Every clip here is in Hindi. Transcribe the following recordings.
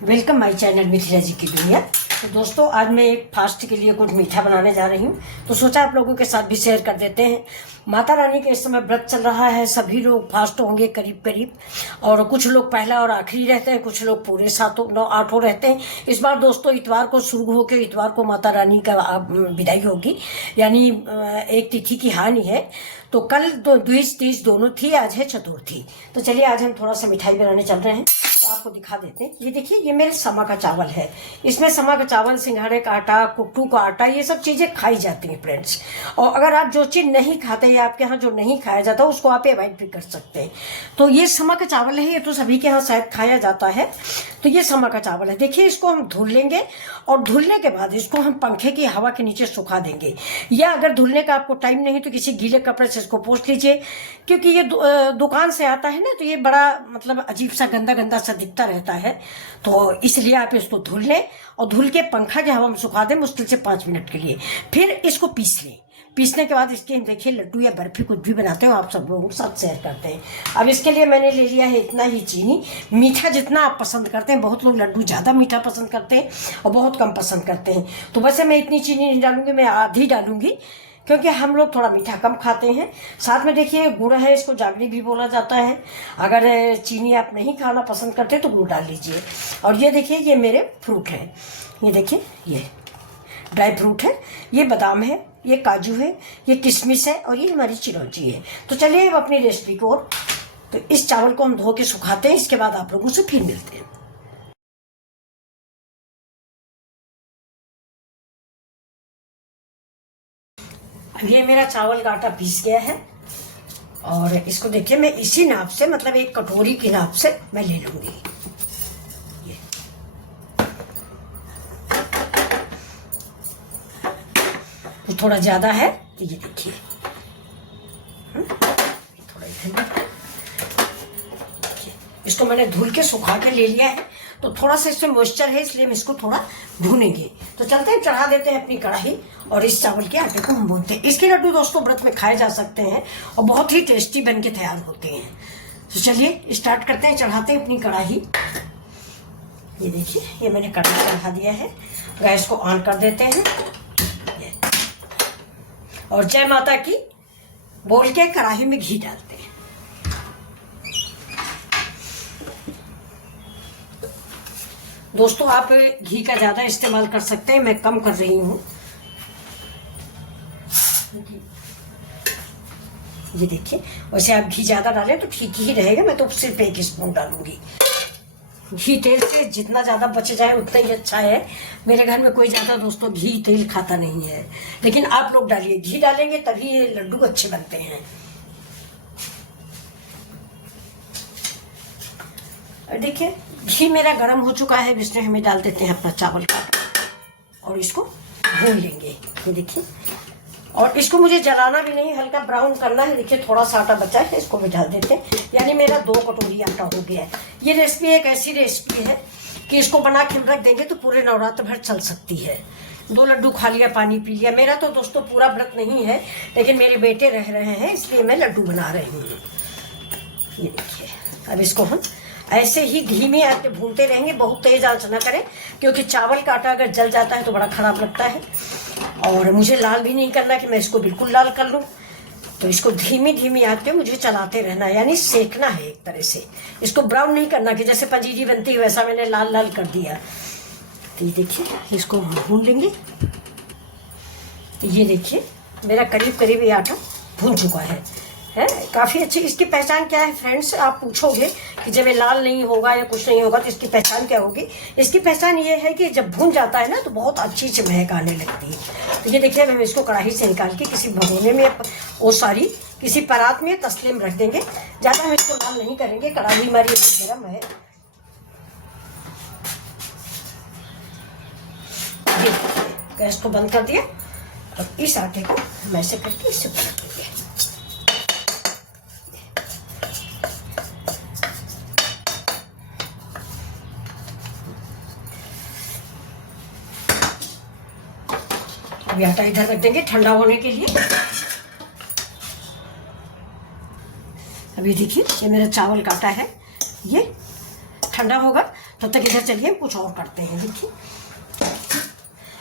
वेलकम माय चैनल मिथिला जी की दुनिया। तो दोस्तों, आज मैं एक फास्ट के लिए कुछ मीठा बनाने जा रही हूँ, तो सोचा आप लोगों के साथ भी शेयर कर देते हैं। माता रानी के इस समय व्रत चल रहा है, सभी लोग फास्ट होंगे करीब करीब, और कुछ लोग पहला और आखिरी रहते हैं, कुछ लोग पूरे 7-9-8 रहते हैं। इस बार दोस्तों इतवार को शुरू होकर इतवार को माता रानी का विदाई होगी, यानी एक तिथि की हानि है। तो कल द्विज तीज दोनों थी, आज है चतुर्थी। तो चलिए आज हम थोड़ा सा मिठाई बनाने चल रहे हैं, तो आपको दिखा देते हैं। ये देखिए, ये मेरे समा का चावल है। इसमें समा का चावल, सिंघाड़े का आटा, कुट्टू का आटा, ये सब चीजें खाई जाती हैं फ्रेंड्स। और अगर आप जो चीज नहीं खाते या आपके यहाँ जो नहीं खाया जाता उसको आप अवॉइड भी कर सकते हैं। तो ये समा का चावल है, ये तो सभी के यहाँ शायद खाया जाता है। तो ये समा का चावल है। देखिए, इसको हम धुल लेंगे और धुलने के बाद इसको हम पंखे की हवा के नीचे सुखा देंगे। या अगर धुलने का आपको टाइम नहीं तो किसी गीले कपड़े से इसको पोंछ लीजिए, क्योंकि ये दुकान से आता है ना, तो ये बड़ा मतलब अजीब सा गंदा गंदा सा दिखता रहता है। तो इसलिए आप इसको धुल लें और धुल के पंखा की हवा में सुखा दें मुश्किल से 5 मिनट के लिए। फिर इसको पीस लें। पीसने के बाद इसके देखिए लड्डू या बर्फी कुछ भी बनाते हो, आप सब लोगों के साथ शेयर करते हैं। अब इसके लिए मैंने ले लिया है इतना ही चीनी। मीठा जितना आप पसंद करते हैं, बहुत लोग लड्डू ज़्यादा मीठा पसंद करते हैं और बहुत कम पसंद करते हैं। तो वैसे मैं इतनी चीनी नहीं डालूंगी, मैं आधी डालूंगी, क्योंकि हम लोग थोड़ा मीठा कम खाते हैं। साथ में देखिए गुड़ है, इसको जागरी भी बोला जाता है। अगर चीनी आप नहीं खाना पसंद करते तो गुड़ डाल लीजिए। और ये देखिए, ये मेरे फ्रूट है। ये देखिए, ये ड्राई फ्रूट है, ये बादाम है, ये काजू है, ये किशमिश है और ये हमारी चिरौंजी है। तो चलिए अब अपनी रेसिपी को, तो इस चावल को हम धो के सुखाते हैं, इसके बाद आप लोगों से फिर मिलते हैं। अब ये मेरा चावल का आटा पीस गया है और इसको देखिए मैं इसी नाप से, मतलब एक कटोरी की नाप से मैं ले लूंगी। ये तो थोड़ा ज्यादा है, तो ये देखिए थोड़ा इधर। इसको मैंने धुल के सुखा के ले लिया है, तो थोड़ा सा इसमें मॉइस्चर है, इसलिए हम इसको थोड़ा भूनेंगे। तो चलते हैं, चढ़ा देते हैं अपनी कढ़ाई और इस चावल के आटे को हम भूनते हैं। इसके लड्डू दोस्तों व्रत में खाए जा सकते हैं और बहुत ही टेस्टी बन के तैयार होते हैं। तो चलिए स्टार्ट करते हैं, चढ़ाते हैं अपनी कढ़ाई। ये देखिए, ये मैंने कढ़ाई चढ़ा दिया है, गैस को ऑन कर देते हैं और जय माता की बोल के कढ़ाई में घी डालते हैं। दोस्तों आप घी का ज्यादा इस्तेमाल कर सकते हैं, मैं कम कर रही हूँ। ये देखिए, वैसे आप घी ज्यादा डालें तो ठीक ही रहेगा, मैं तो सिर्फ 1 स्पून डालूंगी। घी तेल से जितना ज्यादा बच जाए उतना ही अच्छा है। मेरे घर में कोई ज्यादा दोस्तों घी तेल खाता नहीं है, लेकिन आप लोग डालिए, घी डालेंगे तभी ये लड्डू अच्छे बनते हैं। और देखिए घी मेरा गर्म हो चुका है, इसमें हमें डाल देते हैं अपना चावल का और इसको भून लेंगे। ये देखिए, और इसको मुझे जलाना भी नहीं, हल्का ब्राउन करना है। देखिए थोड़ा सा आटा बचा है, इसको भी डाल देते हैं, यानी मेरा 2 कटोरी आटा हो गया है। ये रेसिपी एक ऐसी रेसिपी है कि इसको बना के रख देंगे तो पूरे नवरात्र भर चल सकती है। 2 लड्डू खा लिया, पानी पी लिया। मेरा तो दोस्तों पूरा व्रत नहीं है, लेकिन मेरे बेटे रह रहे हैं इसलिए मैं लड्डू बना रही हूँ। ये देखिए, अब इसको हम ऐसे ही धीमी आंच पे भूनते रहेंगे, बहुत तेज आंच ना करें, क्योंकि चावल का आटा अगर जल जाता है तो बड़ा खराब लगता है। और मुझे लाल भी नहीं करना कि मैं इसको बिल्कुल लाल कर लूँ, तो इसको धीमी धीमी आंच पे मुझे चलाते रहना है, यानी सेकना है एक तरह से। इसको ब्राउन नहीं करना कि जैसे पंजीरी बनती है वैसा मैंने लाल लाल कर दिया। तो ये देखिए, इसको भून लेंगे। ये देखिए मेरा करीब करीब ये आटा भून चुका है काफी अच्छी। इसकी पहचान क्या है फ्रेंड्स, आप पूछोगे कि जब ये लाल नहीं होगा या कुछ नहीं होगा तो इसकी पहचान क्या होगी। इसकी पहचान ये है कि जब भून जाता है ना तो बहुत अच्छी सी महक आने लगती है। तो ये देखिए, हम इसको कढ़ाई से निकाल के किसी भगोने में, किसी परात में, तसले में रख देंगे। ज्यादा हम इसको लाल नहीं करेंगे, कढ़ाई हमारी अभी गर्म है। ये गैस को बंद कर दिया और इस आटे को हम ऐसे करके इससे पलट देंगे। अभी आटा इधर रख देंगे ठंडा होने के लिए। अभी देखिए, ये मेरा चावल का आटा है, ये ठंडा होगा तब तक इधर चलिए कुछ और करते हैं। देखिए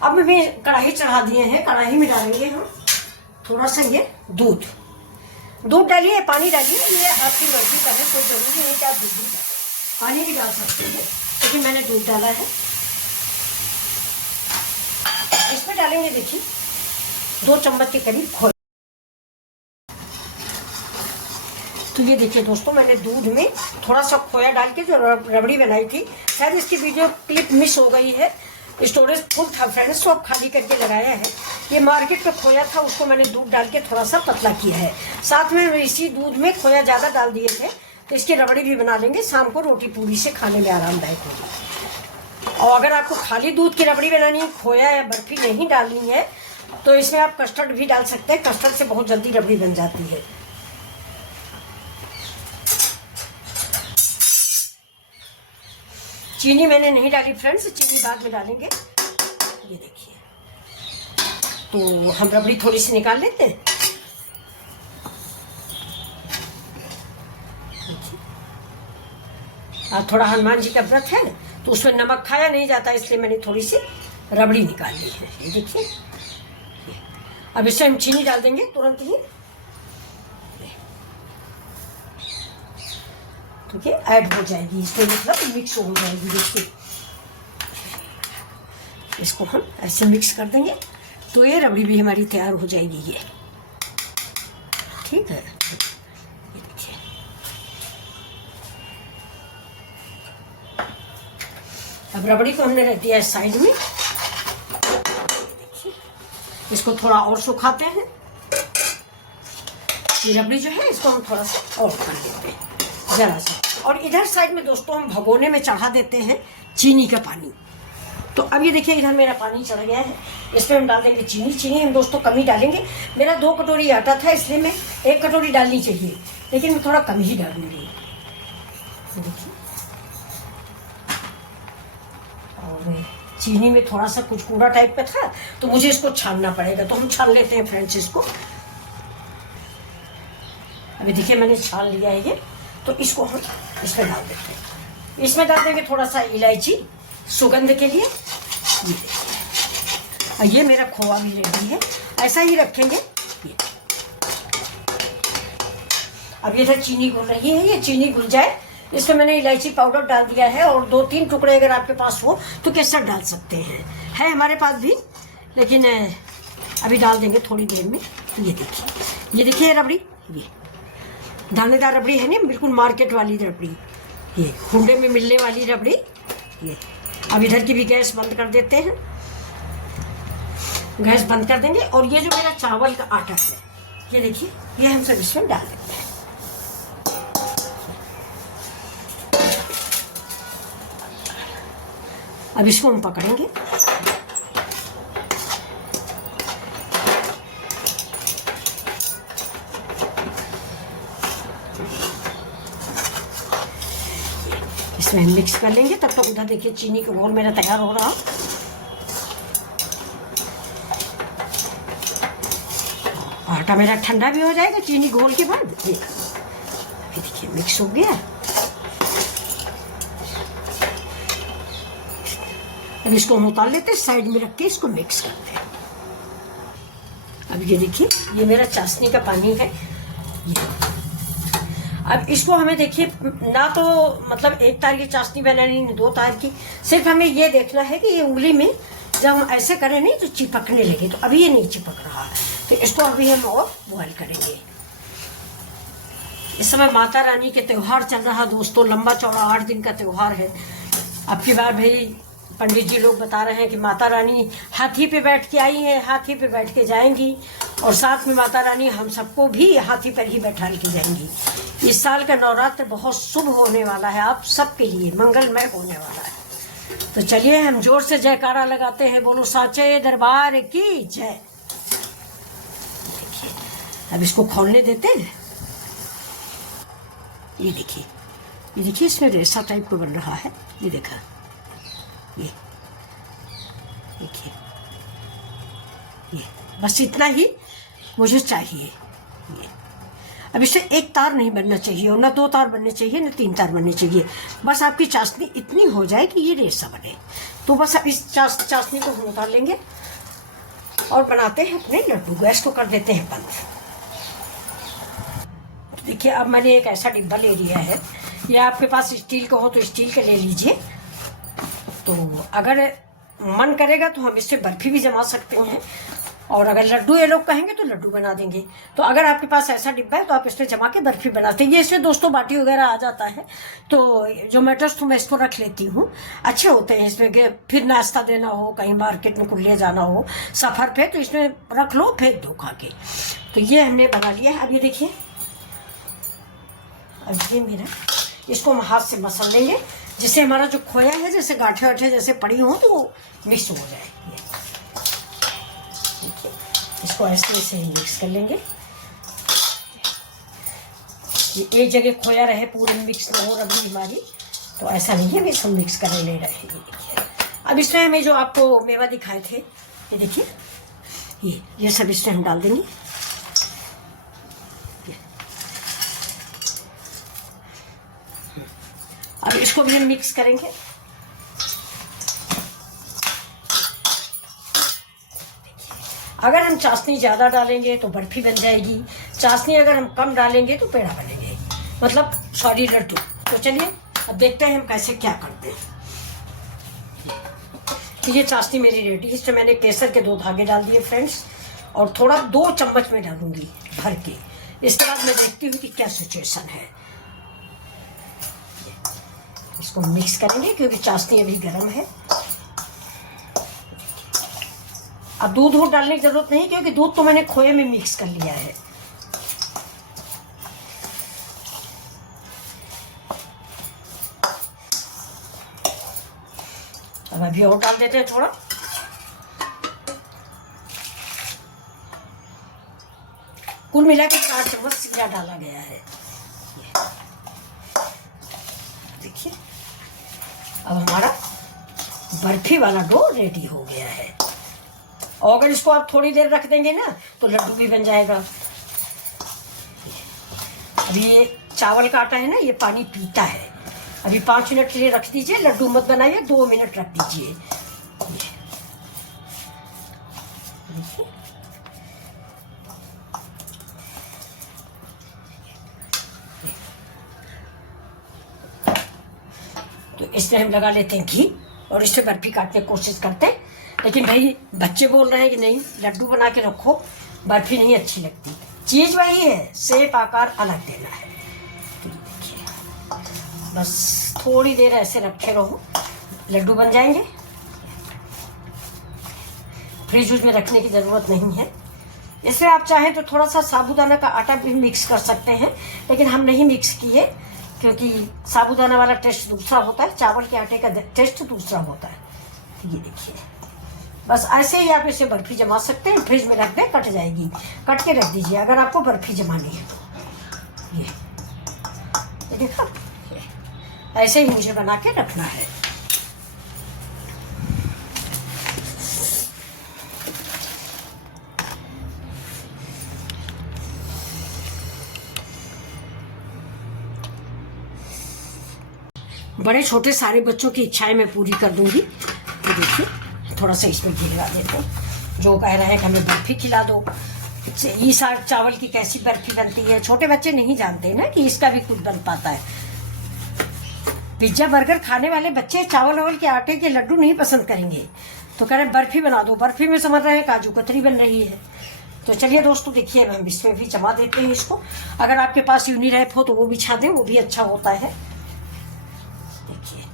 अब हमें कढ़ाई चढ़ा दिए हैं, कढ़ाई में डालेंगे हम थोड़ा सा ये दूध डालिए, पानी डालिए, ये आपकी मर्जी का है, कोई जरूरी नहीं कि आप दूध पानी भी डाल सकते हैं, लेकिन मैंने दूध डाला है। इसमें डालेंगे देखिए 2 चम्मच के करीब खोया। तो ये देखिए दोस्तों, मैंने दूध में थोड़ा सा खोया डाल के जो रबड़ी बनाई थी, शायद इसकी वीडियो क्लिप मिस हो गई है, स्टोरेज फुल था फ्रेंड्स, तो अब खाली करके लगाया है। ये मार्केट में खोया था, उसको मैंने दूध डाल के थोड़ा सा पतला किया है। साथ में इसी दूध में खोया ज़्यादा डाल दिए थे, तो इसकी रबड़ी भी बना लेंगे, शाम को रोटी पूरी से खाने में आरामदायक होगी। और अगर आपको खाली दूध की रबड़ी बनानी है, खोया या बर्फी नहीं डालनी है, तो इसमें आप कस्टर्ड भी डाल सकते हैं। कस्टर्ड से बहुत जल्दी रबड़ी बन जाती है। चीनी मैंने नहीं डाली फ्रेंड्स, चीनी बाद में डालेंगे। ये देखिए, तो हम रबड़ी थोड़ी सी निकाल लेते हैं। आज थोड़ा हनुमान जी का व्रत है, तो उसमें नमक खाया नहीं जाता, इसलिए मैंने थोड़ी सी रबड़ी निकाल ली है। ये देखिए, अब इसमें हम चीनी डाल देंगे तुरंत ही, ठीक है, ऐड हो जाएगी इसमें, मतलब मिक्स हो जाएगी। देखिए इसको हम ऐसे मिक्स कर देंगे, तो ये रबड़ी भी हमारी तैयार हो जाएगी। ये ठीक है। ये देखिए, अब रबड़ी को हमने रख दिया है साइड में। देखिए इसको थोड़ा और सुखाते हैं। ये रबड़ी जो है इसको हम थोड़ा सा और कर देते हैं जरा सा। और इधर साइड में दोस्तों हम भगोने में चढ़ा देते हैं चीनी का पानी। तो अब ये देखिए, इधर मेरा पानी चढ़ गया है, इसमें हम डाल देंगे चीनी हम दोस्तों कम ही डालेंगे। मेरा 2 कटोरी आटा था, इसलिए मैं 1 कटोरी डालनी चाहिए, लेकिन मैं थोड़ा कम ही डालूंगी। देखिए, और चीनी में थोड़ा सा कुछ कूड़ा टाइप का था, तो मुझे इसको छानना पड़ेगा, तो हम छान लेते हैं फ्रेंड्स इसको। अभी देखिए मैंने छान लिया है ये, तो इसको हम इसमें डाल देते हैं। इसमें डाल देंगे थोड़ा सा इलायची सुगंध के लिए। और ये मेरा खोआ भी रेडी है, ऐसा ही रखेंगे। ये अब ये इधर चीनी घुल रही है, ये चीनी घुल जाए, इसमें मैंने इलायची पाउडर डाल दिया है, और 2-3 टुकड़े अगर आपके पास हो तो केसर डाल सकते हैं, है हमारे पास भी, लेकिन अभी डाल देंगे थोड़ी देर में। तो ये देखिए रबड़ी, ये दानेदार रबड़ी है ना, बिल्कुल मार्केट वाली रबड़ी, ये हुंडे में मिलने वाली रबड़ी। ये अब इधर की भी गैस बंद कर देते हैं, गैस बंद कर देंगे। और ये जो मेरा चावल का आटा है, ये देखिए, ये हम सब इसमें डाल देते हैं। अब इसको हम पकड़ेंगे। इसमें हम मिक्स कर लेंगे, तब तक उधर देखिए चीनी का घोल मेरा तैयार हो रहा। आटा मेरा ठंडा भी हो जाएगा चीनी घोल के बाद। ये देखिए मिक्स हो गया। अब इसको हम उतार लेते हैं, साइड में रख के इसको मिक्स करते हैं। अब ये देखिए, ये मेरा चाशनी का पानी है। अब इसको हमें देखिए, ना तो मतलब 1 तार की चाशनी बनानी, 2 तार की, सिर्फ हमें ये देखना है कि ये उंगली में जब हम ऐसे करें नहीं तो चिपकने लगे। तो अभी ये नहीं चिपक रहा है, तो इसको अभी हम और बॉयल करेंगे। इस समय माता रानी के त्योहार चल रहा दोस्तों, लंबा चौड़ा 8 दिन का त्योहार है। अब की बार भाई पंडित जी लोग बता रहे हैं कि माता रानी हाथी पे बैठ के आई हैं, हाथी पे बैठ के जाएंगी, और साथ में माता रानी हम सबको भी हाथी पर ही बैठा के जाएंगी। इस साल का नवरात्र बहुत शुभ होने वाला है, आप सबके लिए मंगलमय होने वाला है। तो चलिए हम जोर से जयकारा लगाते हैं, बोलो साचे दरबार की जय। देखिए अब इसको खोलने देते हैं। ये देखिए इसमें रेशा टाइप का बन रहा है, ये देखा, ये देखिए, ये बस इतना ही मुझे चाहिए। ये अब इससे एक तार नहीं बनना चाहिए, और ना 2 तार बनने चाहिए, ना 3 तार बनने चाहिए। बस आपकी चाशनी इतनी हो जाए कि ये रेसा बने। तो बस अब इस चाशनी को हम उतार लेंगे और बनाते हैं अपने लड्डू। गैस को कर देते हैं बंद। देखिए अब मैंने एक ऐसा डिब्बा ले लिया है, या आपके पास स्टील का हो तो स्टील का ले लीजिए। तो अगर मन करेगा तो हम इससे बर्फी भी जमा सकते हैं, और अगर लड्डू ये लोग कहेंगे तो लड्डू बना देंगे। तो अगर आपके पास ऐसा डिब्बा है तो आप इसमें जमा के बर्फी बनाते हैं। ये इसमें दोस्तों बाटी वगैरह आ जाता है, तो जोमेटोस तो मैं इसको रख लेती हूँ। अच्छे होते हैं इसमें कि फिर नाश्ता देना हो, कहीं मार्केट में कुल्ले जाना हो सफ़र पे, तो इसमें रख लो, फेंक दो खा के। तो ये हमने बना लिया है। अब ये देखिए, अब ये मेरा, इसको हम हाथ से मसल लेंगे, जिससे हमारा जो खोया है जैसे गांठे वाठे जैसे पड़ी हो तो वो मिक्स हो जाए। देखिए इसको ऐसे ही मिक्स कर लेंगे। ये एक जगह खोया रहे, पूरे मिक्स ना हो रबड़ी हमारी, तो ऐसा नहीं है, इसको मिक्स कर ले रहे हैं। अब इसमें हमें जो आपको मेवा दिखाए थे, ये देखिए, ये सब इसमें हम डाल देंगे। अब इसको भी हम मिक्स करेंगे। अगर हम चाशनी ज़्यादा डालेंगे तो बर्फी बन जाएगी, चाशनी अगर हम कम डालेंगे तो पेड़ा बनेंगे, मतलब सॉरी लड्डू। तो चलिए अब देखते हैं हम कैसे क्या करते हैं। तो ये चाशनी मेरी रेडी। इसमें मैंने केसर के 2 धागे डाल दिए फ्रेंड्स, और थोड़ा 2 चम्मच में डालूंगी भर के। इसके बाद मैं देखती हूँ कि क्या सिचुएशन है। इसको मिक्स करेंगे क्योंकि चाशनी अभी गर्म है। अब दूध डालने की जरूरत नहीं, क्योंकि दूध तो मैंने खोए में मिक्स कर लिया है। अब अभी और डाल देते हैं थोड़ा। कुल मिला के 4 चम्मच सीधा डाला गया है। देखिए अब हमारा बर्फी वाला डो रेडी हो गया है। और अगर इसको आप थोड़ी देर रख देंगे ना तो लड्डू भी बन जाएगा। अभी ये चावल का आटा है ना, ये पानी पीता है। अभी 5 मिनट के लिए रख दीजिए, लड्डू मत बनाइए, 2 मिनट रख दीजिए। तो इसमें हम लगा लेते हैं घी, और इससे बर्फी काटने की कोशिश करते हैं। लेकिन भाई बच्चे बोल रहे हैं कि नहीं लड्डू बना के रखो, बर्फी नहीं अच्छी लगती। चीज़ वही है, शेप आकार अलग देना है। तो देखिए बस थोड़ी देर ऐसे रखे रहो, लड्डू बन जाएंगे। फ्रिज में रखने की ज़रूरत नहीं है। इसमें आप चाहें तो थोड़ा सा साबूदाना का आटा भी मिक्स कर सकते हैं, लेकिन हम नहीं मिक्स किए, क्योंकि साबूदाना वाला टेस्ट दूसरा होता है, चावल के आटे का टेस्ट दूसरा होता है। ये देखिए बस ऐसे ही आप इसे बर्फी जमा सकते हैं। फ्रिज में रख दें, कट जाएगी, कट के रख दीजिए अगर आपको बर्फी जमानी है तो। ये देखो, ऐसे ही मुझे बना के रखना है। बड़े छोटे सारे बच्चों की इच्छाएं मैं पूरी कर दूंगी। तो देखिए थोड़ा सा इसमें घी लगा देते हैं। जो कह रहे हैं कि हमें बर्फी खिला दो, ये साग चावल की कैसी बर्फी बनती है, छोटे बच्चे नहीं जानते ना कि इसका भी कुछ बन पाता है। पिज्जा बर्गर खाने वाले बच्चे चावल वावल के आटे के लड्डू नहीं पसंद करेंगे, तो कह रहे बर्फी बना दो। बर्फी में समझ रहे हैं काजू कतरी बन रही है। तो चलिए दोस्तों देखिए हम इसमें भी जमा देते हैं इसको। अगर आपके पास यूनी रैप हो तो वो बिछा दें, वो भी अच्छा होता है। देखिए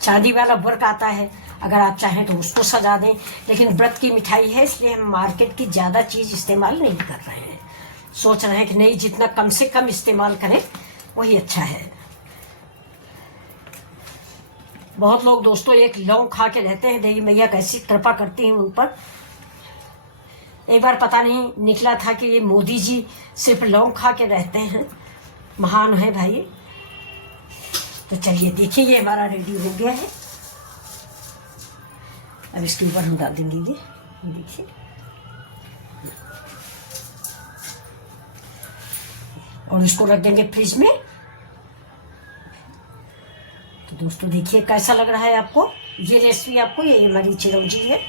चांदी वाला वर्क आता है, अगर आप चाहें तो उसको सजा दें। लेकिन व्रत की मिठाई है, इसलिए हम मार्केट की ज़्यादा चीज़ इस्तेमाल नहीं कर रहे हैं। सोच रहे हैं कि नहीं, जितना कम से कम इस्तेमाल करें वही अच्छा है। बहुत लोग दोस्तों एक लौंग खा के रहते हैं, देवी मैया कैसी कृपा करती हैं उन पर। एक बार पता नहीं निकला था कि ये मोदी जी सिर्फ लौंग खा के रहते हैं, महान है भाई। तो चलिए देखिए, ये हमारा रेडी हो गया है। अब इसके ऊपर हम डाल देंगे ये देखिए, और इसको रख देंगे फ्रिज में। तो दोस्तों देखिए कैसा लग रहा है आपको ये रेसिपी। आपको ये हमारी चिरौंजी है,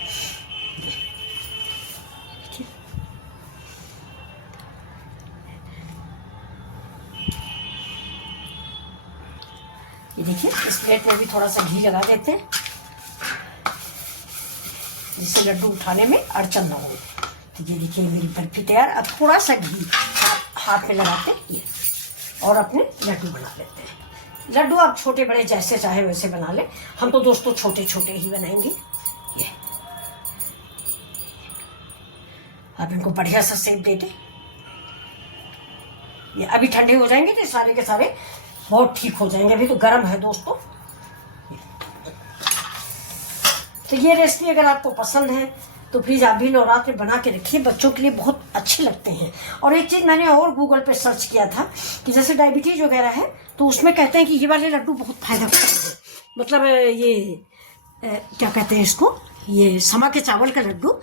ये देखिए। इस प्लेट में भी थोड़ा सा घी लगा देते हैं जिससे लड्डू उठाने में अड़चन ना हो। तो ये देखिए मेरी बर्फी तैयार। अब थोड़ा सा घी हाथ में लगाते हैं ये, और अपने लड्डू बना लेते हैं। लड्डू आप छोटे बड़े जैसे चाहे वैसे बना ले, हम तो दोस्तों छोटे छोटे ही बनाएंगे। ये आप इनको बढ़िया सा शेप दे दें। ये अभी ठंडे हो जाएंगे तो सारे के सारे बहुत ठीक हो जाएंगे, अभी तो गर्म है दोस्तों। तो ये रेसिपी अगर आपको पसंद है तो प्लीज़ आप भी नवरात्र में बना के रखिए, बच्चों के लिए बहुत अच्छे लगते हैं। और एक चीज़ मैंने और गूगल पे सर्च किया था कि जैसे डायबिटीज वगैरह है तो उसमें कहते हैं कि ये वाले लड्डू बहुत फायदा करते हैं। मतलब ये क्या कहते हैं इसको, ये समा के चावल का लड्डू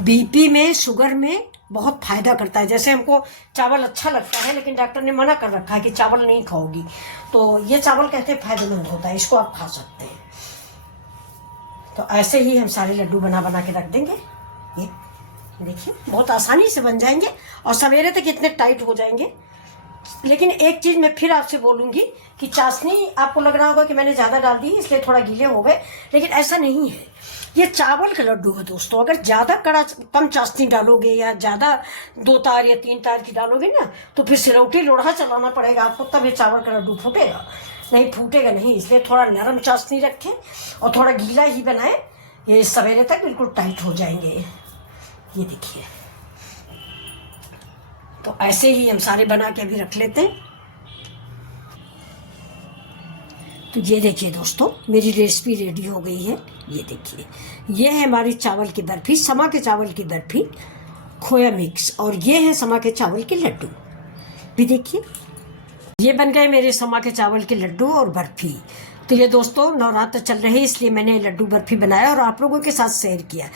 बीपी में, शुगर में बहुत फायदा करता है। जैसे हमको चावल अच्छा लगता है लेकिन डॉक्टर ने मना कर रखा है कि चावल नहीं खाओगी, तो ये चावल कहते हैं फायदेमंद होता है, इसको आप खा सकते हैं। तो ऐसे ही हम सारे लड्डू बना बना के रख देंगे। ये देखिए बहुत आसानी से बन जाएंगे और सवेरे तक इतने टाइट हो जाएंगे। लेकिन एक चीज़ मैं फिर आपसे बोलूँगी कि चाशनी आपको लग रहा होगा कि मैंने ज़्यादा डाल दी इसलिए थोड़ा गीले हो गए, लेकिन ऐसा नहीं है। ये चावल का लड्डू है दोस्तों, अगर ज़्यादा कम चाशनी डालोगे या ज़्यादा 2 तार या 3 तार की डालोगे ना तो फिर सिलौटी लोढ़ा चलाना पड़ेगा आपको, तब ये चावल का लड्डू फूटेगा। नहीं फूटेगा नहीं, इसलिए थोड़ा नरम चाशनी रखें और थोड़ा गीला ही बनाएं। ये सवेरे तक बिल्कुल टाइट हो जाएंगे। ये देखिए, तो ऐसे ही हम सारे बना के अभी रख लेते हैं। तो ये देखिए दोस्तों मेरी रेसिपी रेडी हो गई है। ये देखिए, ये है हमारी चावल की बर्फी, समा के चावल की बर्फी खोया मिक्स, और ये है समा के चावल के लड्डू भी। देखिए ये बन गए मेरे समा के चावल के लड्डू और बर्फी। तो ये दोस्तों नवरात्र चल रहे हैं इसलिए मैंने लड्डू बर्फी बनाया और आप लोगों के साथ शेयर किया।